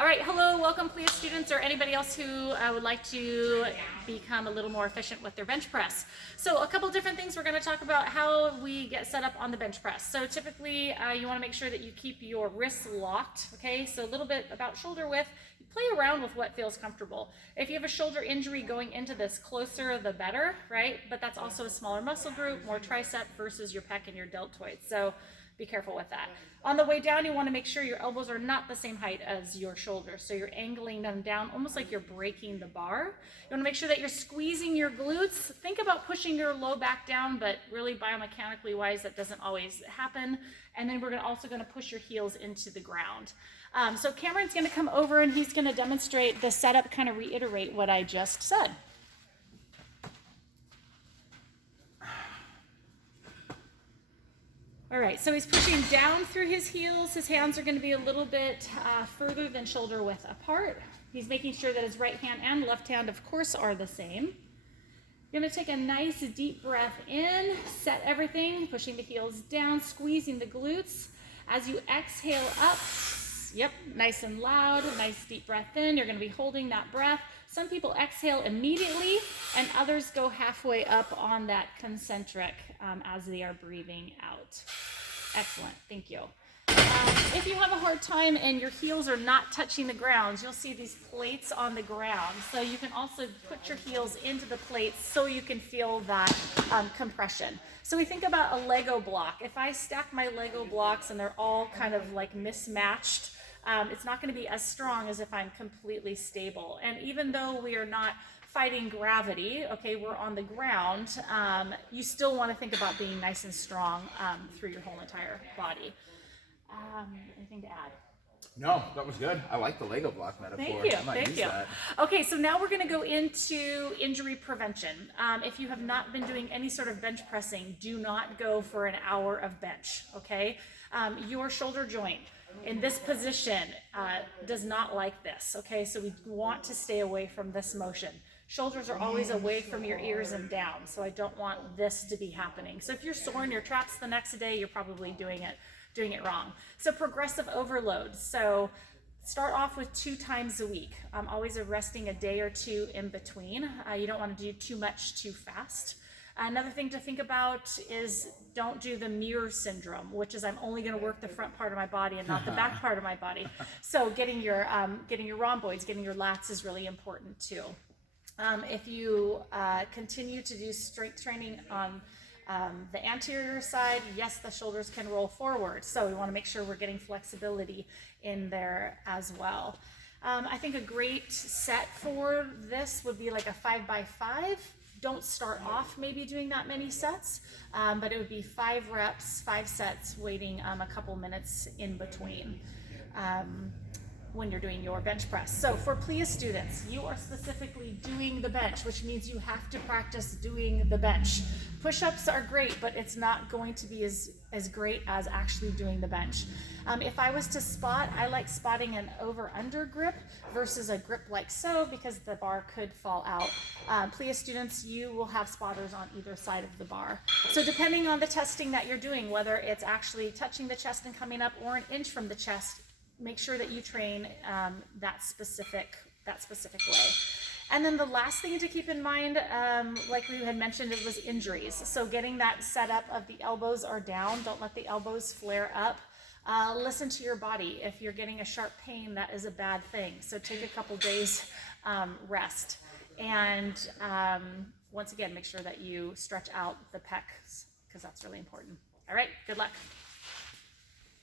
All right, hello, welcome PLEA students or anybody else who would like to become a little more efficient with their bench press. So a couple different things we're going to talk about how we get set up on the bench press. So typically you want to make sure that you keep your wrists locked, okay? So a little bit about shoulder width. You play around with what feels comfortable. If you have a shoulder injury going into this, closer the better, right? But that's also a smaller muscle group, more tricep versus your pec and your deltoids. So be careful with that. On the way down, you want to make sure your elbows are not the same height as your shoulders. So you're angling them down almost like you're breaking the bar. You want to make sure that you're squeezing your glutes. Think about pushing your low back down, but really biomechanically wise, that doesn't always happen. And then we're also going to push your heels into the ground. So Cameron's going to come over and he's going to demonstrate the setup, kind of reiterate what I just said. All right, so he's pushing down through his heels. His hands are going to be a little bit further than shoulder width apart. He's making sure that his right hand and left hand, of course, are the same. You're going to take a nice deep breath in, set everything, pushing the heels down, squeezing the glutes. As you exhale up, yep, nice and loud, nice deep breath in. You're going to be holding that breath. Some people exhale immediately, and others go halfway up on that concentric as they are breathing out. Excellent, thank you. If you have a hard time and your heels are not touching the ground, you'll see these plates on the ground. So you can also put your heels into the plates so you can feel that compression. So we think about a Lego block. If I stack my Lego blocks and they're all kind of like mismatched, it's not going to be as strong as if I'm completely stable. And even though we are not fighting gravity, okay, we're on the ground, you still want to think about being nice and strong through your whole entire body. Anything to add? No, that was good. I like the Lego block metaphor. Thank you. I might Thank use you. that. Okay, so now we're going to go into injury prevention. If you have not been doing any sort of bench pressing, do not go for an hour of bench, okay? Your shoulder joint in this position does not like this, okay? So we want to stay away from this motion. Shoulders are always away from your ears and down, so I don't want this to be happening. So if you're sore in your traps the next day, you're probably doing it wrong. So progressive overload. So start off with 2 times a week. Always resting a day or 2 in between. You don't want to do too much too fast. Another thing to think about is don't do the mirror syndrome, which is I'm only going to work the front part of my body and not the back part of my body. So getting your rhomboids, getting your lats is really important too. If you continue to do strength training on the anterior side, yes, the shoulders can roll forward. So we want to make sure we're getting flexibility in there as well. I think a great set for this would be like a 5x5. Don't start off maybe doing that many sets, but it would be 5 reps, 5 sets, waiting a couple minutes in between when you're doing your bench press. So for PLEA students, you are specifically doing the bench, which means you have to practice doing the bench. Push-ups are great, but it's not going to be as great as actually doing the bench. If I was to spot, I like spotting an over-under grip versus a grip like so, because the bar could fall out. PLEA students, you will have spotters on either side of the bar. So depending on the testing that you're doing, whether it's actually touching the chest and coming up or an inch from the chest, make sure that you train that specific way. And then the last thing to keep in mind, like we had mentioned, it was injuries. So getting that setup of the elbows are down, don't let the elbows flare up. Listen to your body. If you're getting a sharp pain, that is a bad thing. So take a couple days rest. And once again, make sure that you stretch out the pecs because that's really important. All right, good luck.